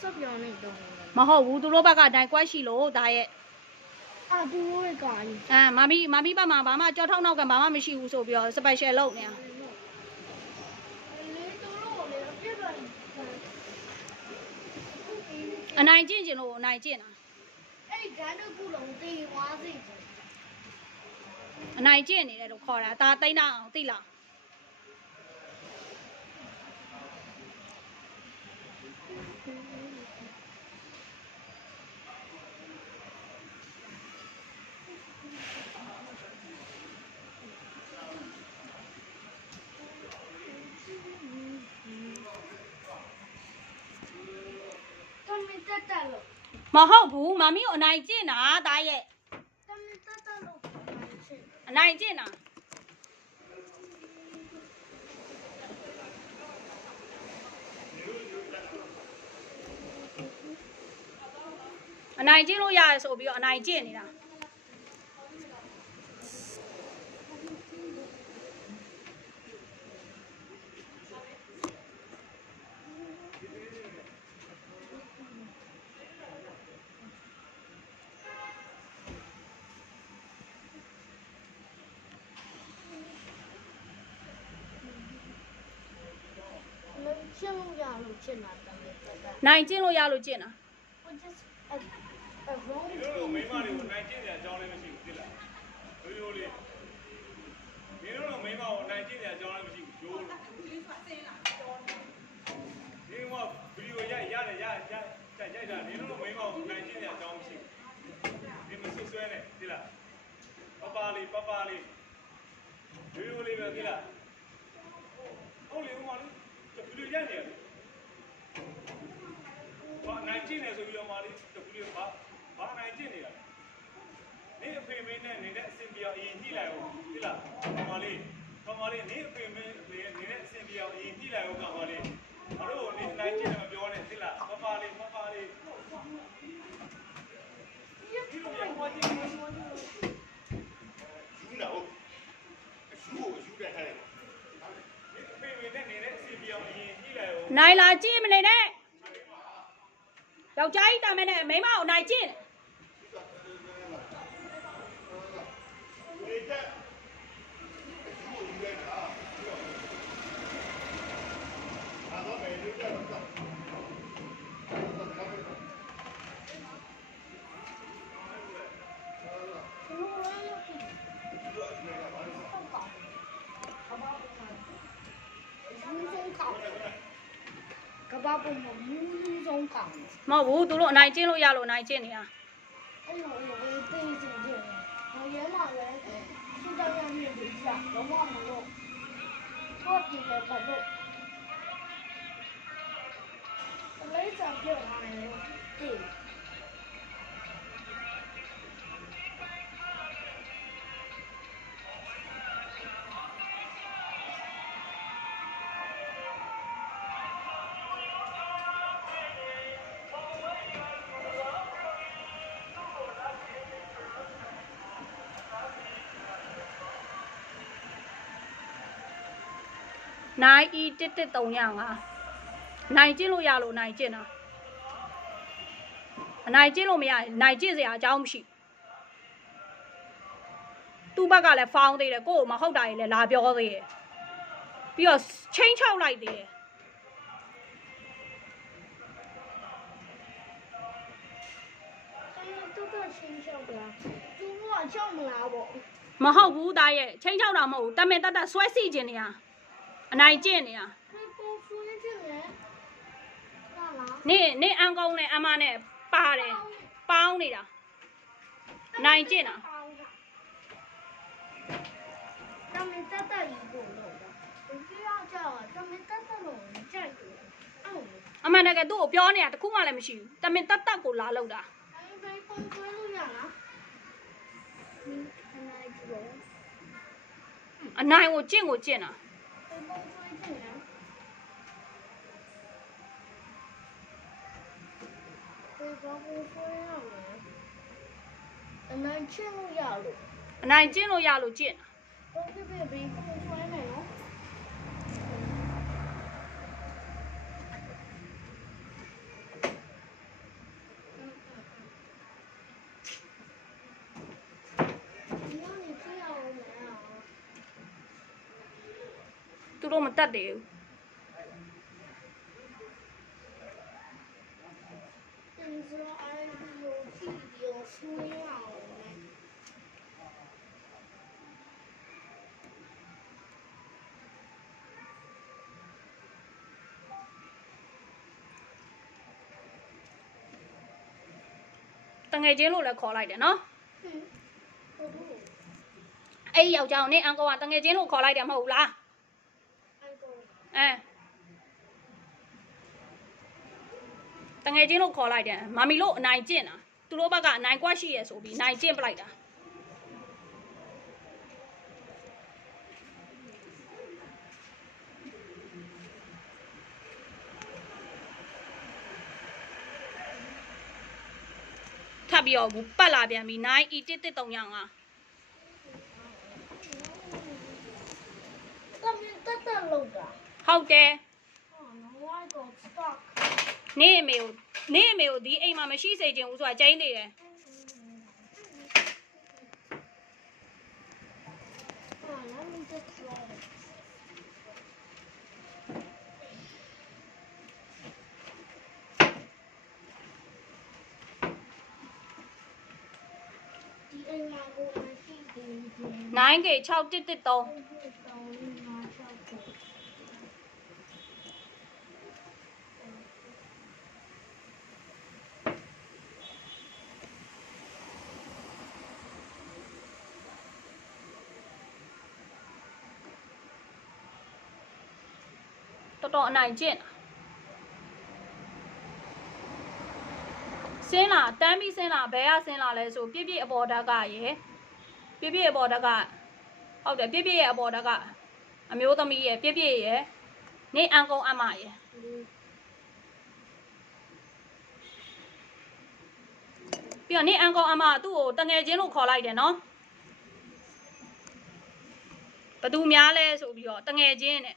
ဆက်ပြောင်းနေတော့မဟုတ်ဘူးသူတို့ဘက်ကဒိုင်ကွက်ရှိလို့ဒါရဲ့အာသူတို့ရဲ့ကာကြီးအဲမမီမမီဘက်မှာဘာမှကြောက်ထောက်နောက်ကဘာမှမရှိဘူးဆိုပြီးတော့ special လုပ်နေတာလေသူတို့လေအပြစ်ပဲအနိုင်ကျင့်ကျင်လို့အနိုင်ကျင့်တာအဲ့ဒီဂန်းတို့ကုလုံးတေးဝါးစိတ်တယ်အနိုင်ကျင့်နေတယ်လို့ခေါ်တာဒါတိတ်နာအောင်သိလား တမင်တက်တက်လို့မဟုတ်ဘူးမမီကိုအနိုင်ကျင့်တာဒါရဲ့တမင်တက်တက်လို့ဖြစ်အနိုင်ကျင့်တာအနိုင်ကျင့်လို့ရတယ်ဆိုပြီးတော့အနိုင်ကျင့်နေတာ ရှင်းလို့ရလို့ဖြစ်လာတယ်နိုင်ကျင့်လို့ရလို့ကျင့်တာ which is a a wrong တို့တို့မိန်းမတွေကိုနိုင်ကျင့်တဲ့အကြောင်းလည်းမရှိဘူးဖြစ်လားရိုးရိုးလေးမင်းတို့တော့မိန်းမကိုနိုင်ကျင့်တဲ့အကြောင်းလည်းမရှိဘူးရိုးရိုးဒီမှာဗီဒီယိုရိုက်ရတယ်ရရရရိုက်တာမင်းတို့တော့မိန်းမကိုနိုင်ကျင့်တဲ့အကြောင်းမရှိဘူးဒီမဆွဆွဲနဲ့ဖြစ်လားပပလေးပပလေးရိုးရိုးလေးပဲဖြစ်လားဟုတ်လေဦးမလေး ဗီဒီယိုရနေတယ်ဘာနိုင်ကျင့်နေဆိုပြီးတော့မလေးဗီဒီယိုဘာဘာနိုင်ကျင့်နေတာလဲနေအဖေမင်းနဲ့နေတဲ့အစင်ပြောင်းအရင်ညှိလိုက်အောင်ဒီလားကောင်မလေးကောင်မလေးနေအဖေမင်းနေနေတဲ့အစင်ပြောင်းအရင်ညှိလိုက်အောင်ကောင်မလေးငါတို့နေနိုင်ကျင်တယ်မပြောနဲ့ဒီလားပပလေးပပလေးဒီလိုရပါချင်းယူနာဟုတ်ယူကိုယူတဲ့အဲ့ နေအဖေမင်းနဲ့နေတဲ့အစင်ပြောင်းအရင်ညှိလိုက်အောင် နိုင်လာကြည့်မနေနဲ့ယောက်ျားကြီးတာမဲနဲ့မိန်းမကိုနိုင်ကျင့် ဘာပုံမမူးလူဆုံးကောင်မဟုတ်ဘူးသူတို့အနိုင်ကျင့်လို့ရလို့အနိုင်ကျင့်နေတာအဲ့လိုလိုတေးစင်ကြတယ်ဟိုရဲမှာလည်းသူတောင်းရမြင့်ပြီးကြလုံးဝမလို့တော့ဒီလေပတ်လို့လေးစားပြောင်းနေလို့တေး နိုင်ဤ11395နိုင်ကျင့်လို့ရလို့နိုင်ကျင့်တာအနိုင်ကျင့်လို့မရနိုင်ကျင့်စရာအကြောင်းမရှိသူ့ဘက်ကလည်းဖောင်းသေးတယ်ကို့ကိုမဟုတ်တာကြီးလည်းလာပြောသေးတယ်ပြီးတော့ချင်းချောက်လိုက်သေးတယ်ချင်းချောက်လားသူတို့ကချောက်မလားပေါ့မဟုတ်ဘူးတားရဲ့ချင်းချောက်တာမဟုတ်ဘူးတမင်တတ်တတ်ဆွဲစီခြင်းနေရ အနိုင်ကျင့်နေရ 可以帮说一句人，干嘛？ နေနေအန်ကောင်းနဲ့အမနဲ့ပါတယ်ပေါင်းနေတာနိုင်ကျင့်တာ 咱们再带一个肉的，我就要叫啊，咱们再带肉的这个，哦， အမှန်တကယ်သူ့ကိုပြောနေတာတစ်ခုမှလည်းမရှိဘူးတမင်တတ်တတ်ကိုလာလောက်တာ 还有可以帮说路远了。你看那一个， အနိုင်ကိုကျင့်ကိုကျင့်တာ ကိုကောင်းကိုဆွဲရမယ်အနိုင်ချင်လို့ရလို့အနိုင်ကျင့်လို့ရလို့ကျင့်တာတော့ပြပြပြီးကိုကိုဆွဲမယ်နော်သူတို့မတတ်တယ်ဘူး တငယ်ချင်းလို့လည်းခေါ်လိုက်တယ်နော်ဟုတ်ဘူးအဲ့ဒီယောက်ျားကိုနင့်အန်ကောကတငယ်ချင်းလို့ခေါ်လိုက်တယ်မဟုတ်ဘူးလားအဲ့တော့အဲတငယ်ချင်းလို့ခေါ်လိုက်တယ်မာမီလို့အနိုင်ကျင့်တာသူတို့ဘက်ကအနိုင်ကွက်ရှိရဆိုပြီးနိုင်ကျင့်ပလိုက်တာ ထပ်ပြီးတော့ပတ်လာပြန်ပြီနိုင် e တစ်တစ်တုံရငါတမင်တက်တက်လောက်တာဟုတ်တယ်ဟာနော် why got stuck နေအမေကိုနေအမေကိုဒီအိမ်မှာမရှိစေချင်ဘူးဆိုတာကျင်းနေတယ် Ah, let me just try it. Die eenmaal gewoon een fiets 9K 6တစ် တစ်3တော်တော်အနိုင်ကျင့် တာစင်းလာတမ်းပြီးစင်းလာဘဲကစင်းလာလဲဆိုပြည့်ပြည့်အပေါ်ဓာတ်ကရယ်ပြည့်ပြည့်အပေါ်ဓာတ်ကဟုတ်တယ်ပြည့်ပြည့်ရဲ့အပေါ်ဓာတ်ကအမျိုးသမီးရဲ့ပြည့်ပြည့်ရဲ့နေအန်ကုန်းအမရဲ့ပြီးတော့နေအန်ကုန်းအမကသူ့ကိုတငယ်ချင်းလို့ခေါ်လိုက်တယ်နော်ဘသူများလဲဆိုပြီးတော့တငယ်ချင်းနဲ့